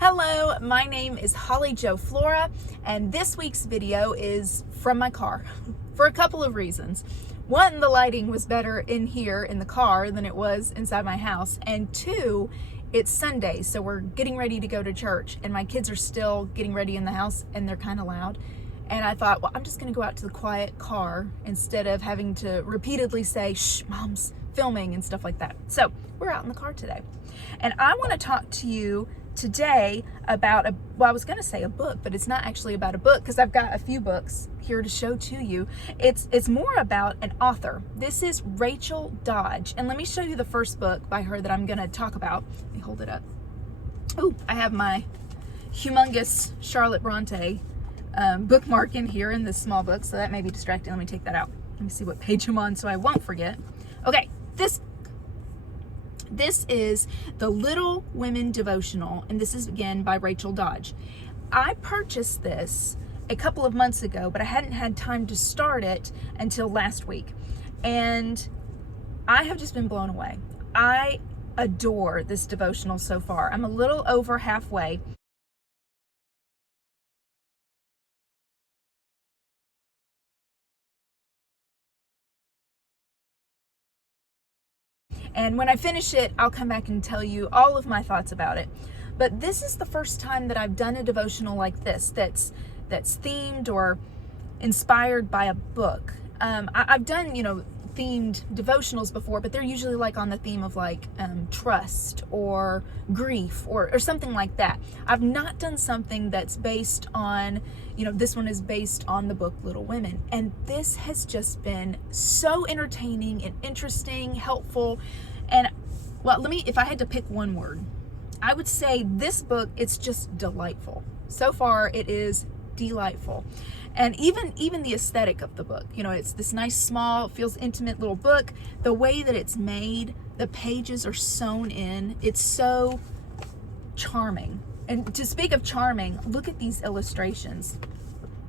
Hello, my name is Holly Jo Flora, and this week's video is from my car for a couple of reasons. One, the lighting was better in here in the car than it was inside my house, and two, it's Sunday, so we're getting ready to go to church, and my kids are still getting ready in the house, and they're kind of loud. And I thought, well, I'm just going to go out to the quiet car instead of having to repeatedly say, shh, mom's filming and stuff like that. So we're out in the car today. And I want to talk to you today about I was going to say a book, but it's not actually about a book because I've got a few books here to show to you. It's more about an author. This is Rachel Dodge. And let me show you the first book by her that I'm going to talk about. Let me hold it up. Oh, I have my humongous Charlotte Bronte bookmark in here in this small book, so that may be distracting. Let me take that out. Let me see what page I'm on so I won't forget. Okay, this is the Little Women Devotional, and this is again by Rachel Dodge. I purchased this a couple of months ago, but I hadn't had time to start it until last week, and I have just been blown away. I adore this devotional so far. I'm a little over halfway. And when I finish it, I'll come back and tell you all of my thoughts about it. But this is the first time that I've done a devotional like this that's themed or inspired by a book. I've done, themed devotionals before, but they're usually like on the theme of trust or grief or something like that. I've not done something that's based on, this one is based on the book Little Women. And this has just been so entertaining and interesting, helpful. And well, if I had to pick one word, I would say this book, it's just delightful. So far, it is delightful. And even the aesthetic of the book, it's this nice, small, feels intimate little book. The way that it's made, the pages are sewn in. It's so charming. And to speak of charming, look at these illustrations.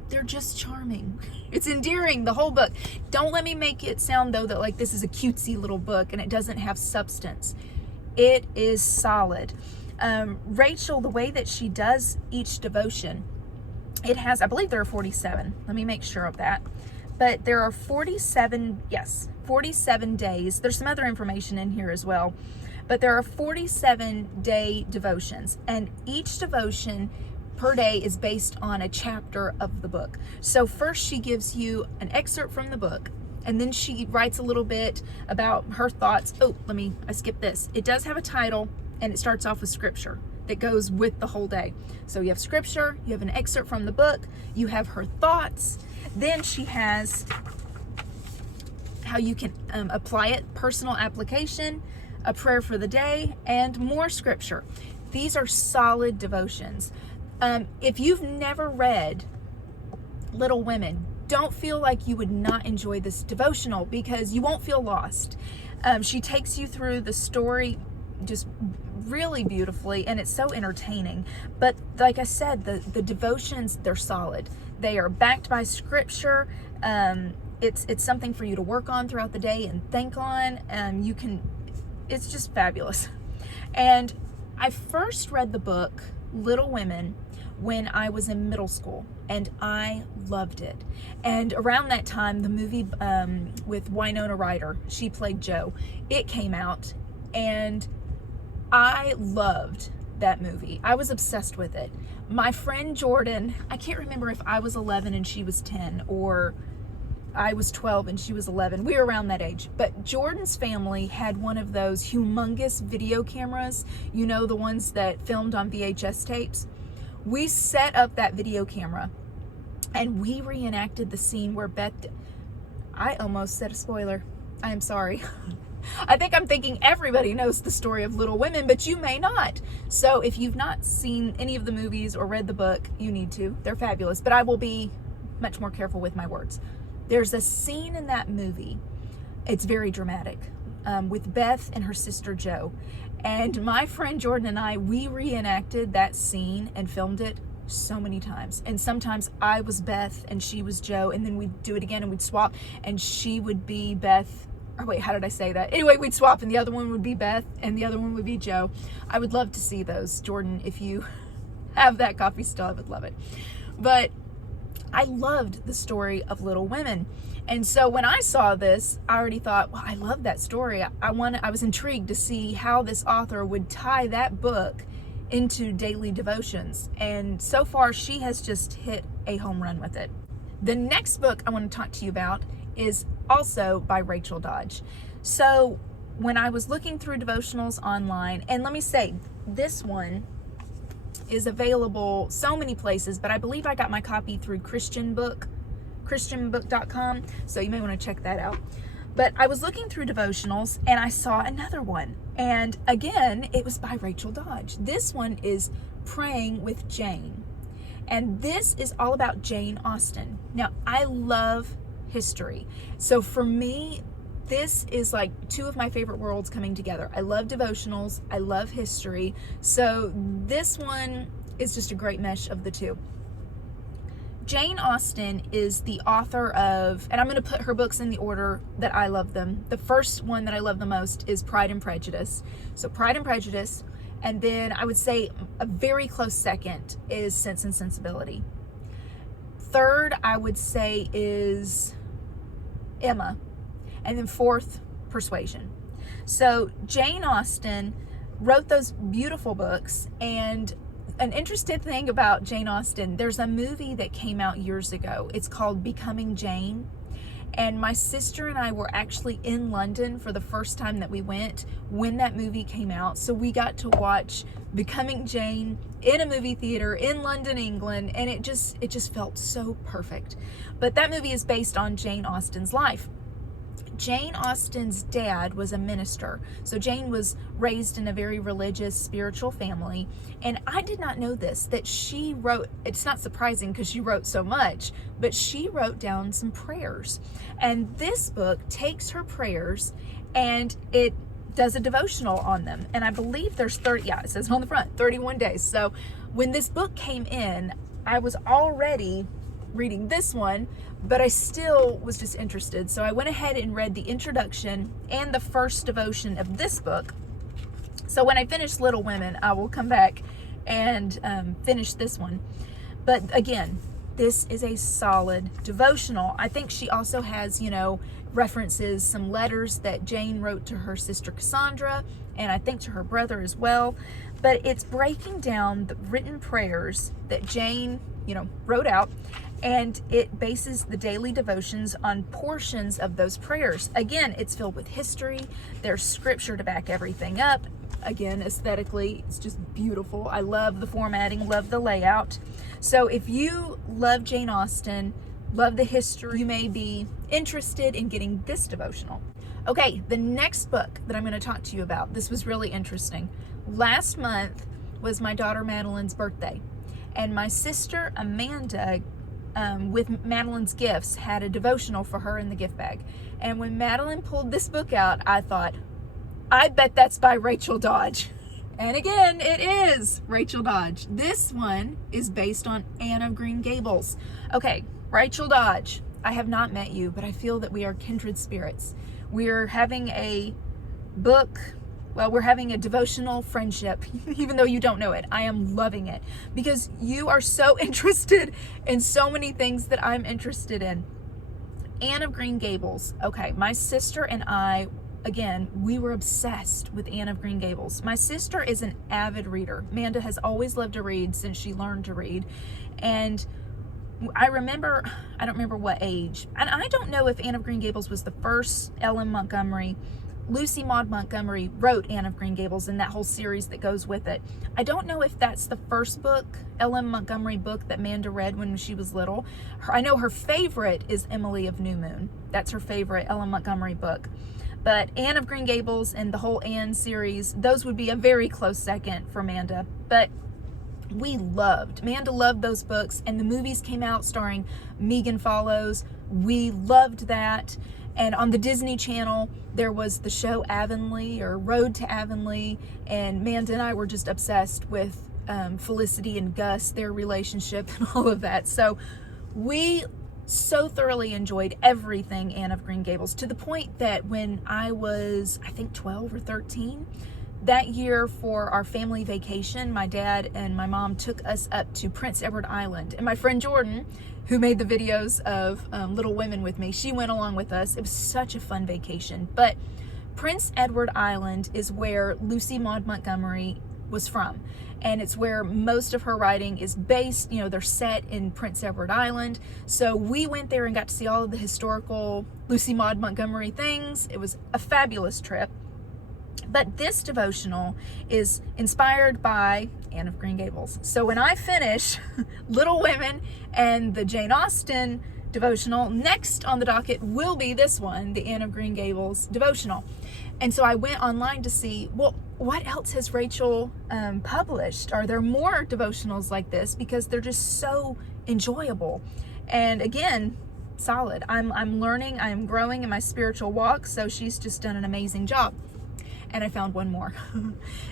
They're just charming. It's endearing, the whole book. Don't let me make it sound, though, that this is a cutesy little book and it doesn't have substance. It is solid. Rachel, the way that she does each devotion, it has, I believe there are 47. Let me make sure of that. But there are 47 days. There's some other information in here as well. But there are 47-day devotions. And each devotion per day is based on a chapter of the book. So first she gives you an excerpt from the book. And then she writes a little bit about her thoughts. Oh, I skipped this. It does have a title, and it starts off with scripture that goes with the whole day. So you have scripture, you have an excerpt from the book, you have her thoughts, then she has how you can apply it, personal application, a prayer for the day, and more scripture. These are solid devotions. If you've never read Little Women, don't feel like you would not enjoy this devotional because you won't feel lost. She takes you through the story just really beautifully, and it's so entertaining. But like I said, the devotions, they're solid. They are backed by scripture. It's something for you to work on throughout the day and think on. It's just fabulous. And I first read the book Little Women when I was in middle school, and I loved it. And around that time, the movie with Winona Ryder, she played Jo, it came out, and I loved that movie. I was obsessed with it. My friend Jordan, I can't remember if I was 11 and she was 10, or I was 12 and she was 11. We were around that age. But Jordan's family had one of those humongous video cameras, the ones that filmed on VHS tapes. We set up that video camera and we reenacted the scene where I almost said a spoiler. I am sorry. I think I'm thinking everybody knows the story of Little Women, but you may not. So if you've not seen any of the movies or read the book, you need to. They're fabulous, but I will be much more careful with my words. There's a scene in that movie, it's very dramatic, with Beth and her sister Jo. And my friend Jordan and I, we reenacted that scene and filmed it so many times. And sometimes I was Beth and she was Jo, and then we'd do it again and we'd swap, and she would be Beth or wait, how did I say that? Anyway, we'd swap and the other one would be Beth and the other one would be Jo. I would love to see those. Jordan, if you have that copy still, I would love it. But I loved the story of Little Women. And so when I saw this, I already thought, well, I love that story. I was intrigued to see how this author would tie that book into daily devotions. And so far, she has just hit a home run with it. The next book I want to talk to you about is also by Rachel Dodge. So when I was looking through devotionals online, and let me say, this one is available so many places, but I believe I got my copy through christianbook.com, so you may want to check that out. But I was looking through devotionals and I saw another one, and again, it was by Rachel Dodge. This one is Praying with Jane, and this is all about Jane Austen. Now, I love history, so for me, this is like two of my favorite worlds coming together. I love devotionals, I love history, so this one is just a great mesh of the two. Jane Austen is the author of, and I'm going to put her books in the order that I love them. The first one that I love the most is Pride and Prejudice. So Pride and Prejudice, and then I would say a very close second is Sense and Sensibility. Third, I would say, is Emma. And then fourth, Persuasion. So Jane Austen wrote those beautiful books, and an interesting thing about Jane Austen, there's a movie that came out years ago. It's called Becoming Jane. And my sister and I were actually in London for the first time that we went when that movie came out. So we got to watch Becoming Jane in a movie theater in London, England, and it just felt so perfect. But that movie is based on Jane Austen's life. Jane Austen's dad was a minister. So Jane was raised in a very religious, spiritual family. And I did not know this, that she wrote, it's not surprising because she wrote so much, but she wrote down some prayers. And this book takes her prayers and it does a devotional on them. And I believe there's it says on the front, 31 days. So when this book came in, I was already reading this one, but I still was just interested. So I went ahead and read the introduction and the first devotion of this book. So when I finish Little Women, I will come back and finish this one. But again, this is a solid devotional. I think she also has, references some letters that Jane wrote to her sister Cassandra, and I think to her brother as well. But it's breaking down the written prayers that Jane, wrote out, and it bases the daily devotions on portions of those prayers. Again, it's filled with history. There's scripture to back everything up. Again, aesthetically, it's just beautiful. I love the formatting, love the layout. So if you love Jane Austen, love the history, you may be interested in getting this devotional. Okay, the next book that I'm going to talk to you about, this was really interesting. Last month was my daughter Madeline's birthday, and my sister Amanda, with Madeline's gifts, had a devotional for her in the gift bag. And when Madeline pulled this book out, I thought, I bet that's by Rachel Dodge. And again, it is Rachel Dodge. This one is based on Anne of Green Gables. Okay, Rachel Dodge, I have not met you, but I feel that we are kindred spirits. We're having a we're having a devotional friendship, even though you don't know it. I am loving it because you are so interested in so many things that I'm interested in. Anne of Green Gables. Okay, my sister and I, again, we were obsessed with Anne of Green Gables. My sister is an avid reader. Amanda has always loved to read since she learned to read. And I don't remember what age. And I don't know if Anne of Green Gables was the first Ellen Montgomery. Lucy Maud Montgomery wrote Anne of Green Gables and that whole series that goes with it. I don't know if that's the first book, Ellen Montgomery book, that Amanda read when she was little. I know her favorite is Emily of New Moon. That's her favorite Ellen Montgomery book. But Anne of Green Gables and the whole Anne series, those would be a very close second for Amanda. But Amanda loved those books, and the movies came out starring Megan Follows. We loved that. And on the Disney Channel, there was the show Avonlea, or Road to Avonlea, and Amanda and I were just obsessed with Felicity and Gus, their relationship and all of that. So we so thoroughly enjoyed everything Anne of Green Gables, to the point that when I was, I think, 12 or 13, That year for our family vacation, my dad and my mom took us up to Prince Edward Island. And my friend Jordan, who made the videos of Little Women with me, she went along with us. It was such a fun vacation. But Prince Edward Island is where Lucy Maud Montgomery was from. And it's where most of her writing is based. You know, they're set in Prince Edward Island. So we went there and got to see all of the historical Lucy Maud Montgomery things. It was a fabulous trip. But this devotional is inspired by Anne of Green Gables. So when I finish Little Women and the Jane Austen devotional, next on the docket will be this one, the Anne of Green Gables devotional. And so I went online to see, well, what else has Rachel published? Are there more devotionals like this? Because they're just so enjoyable. And again, solid. I'm learning, I'm growing in my spiritual walk, so she's just done an amazing job. And I found one more.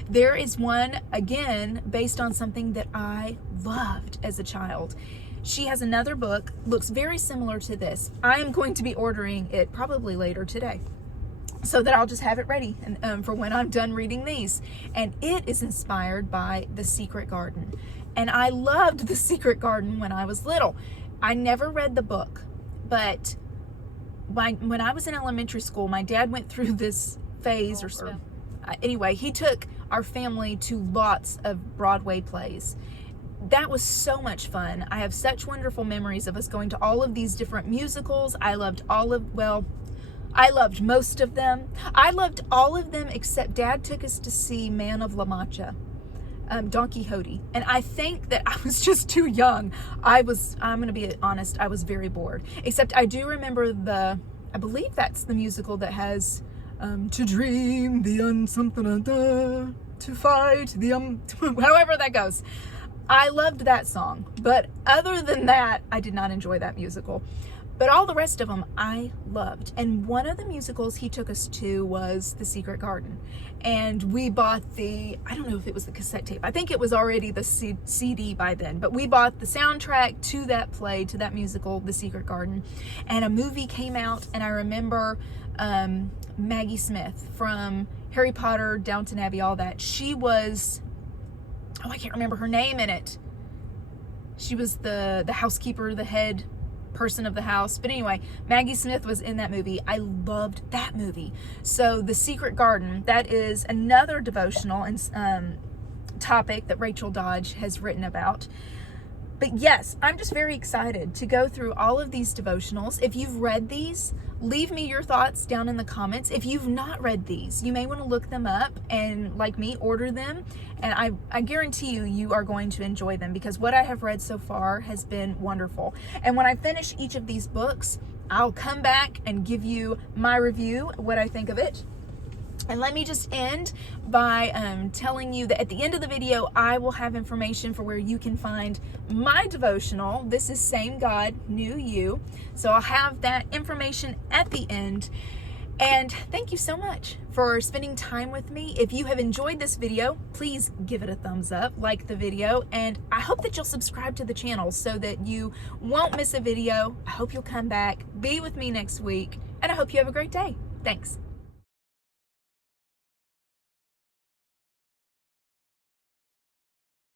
There is one, again, based on something that I loved as a child. She has another book, looks very similar to this. I am going to be ordering it probably later today, so that I'll just have it ready and, for when I'm done reading these. And it is inspired by The Secret Garden. And I loved The Secret Garden when I was little. I never read the book, but when I was in elementary school, my dad went through this phase anyway, he took our family to lots of Broadway plays. That was so much fun. I have such wonderful memories of us going to all of these different musicals. I loved most of them. I loved all of them except Dad took us to see Man of La Mancha, Don Quixote. And I think that I was just too young. I'm going to be honest, I was very bored. Except I do remember I believe that's the musical that has to dream the something to fight the however that goes. I loved that song, but other than that, I did not enjoy that musical. But all the rest of them I loved. And one of the musicals he took us to was The Secret Garden. And we bought I don't know if it was the cassette tape. I think it was already the CD by then. But we bought the soundtrack to that play, to that musical, The Secret Garden. And a movie came out, and I remember Maggie Smith from Harry Potter, Downton Abbey, all that. She was, I can't remember her name in it. She was the housekeeper, the head person of the house. But anyway, Maggie Smith was in that movie. I loved that movie. So The Secret Garden, that is another devotional and topic that Rachel Dodge has written about. But yes, I'm just very excited to go through all of these devotionals. If you've read these, leave me your thoughts down in the comments. If you've not read these, you may want to look them up and, like me, order them. And I guarantee you are going to enjoy them, because what I have read so far has been wonderful. And when I finish each of these books, I'll come back and give you my review, what I think of it. And let me just end by telling you that at the end of the video, I will have information for where you can find my devotional. This is Same God, New You. So I'll have that information at the end. And thank you so much for spending time with me. If you have enjoyed this video, please give it a thumbs up, like the video, and I hope that you'll subscribe to the channel so that you won't miss a video. I hope you'll come back, be with me next week, and I hope you have a great day. Thanks.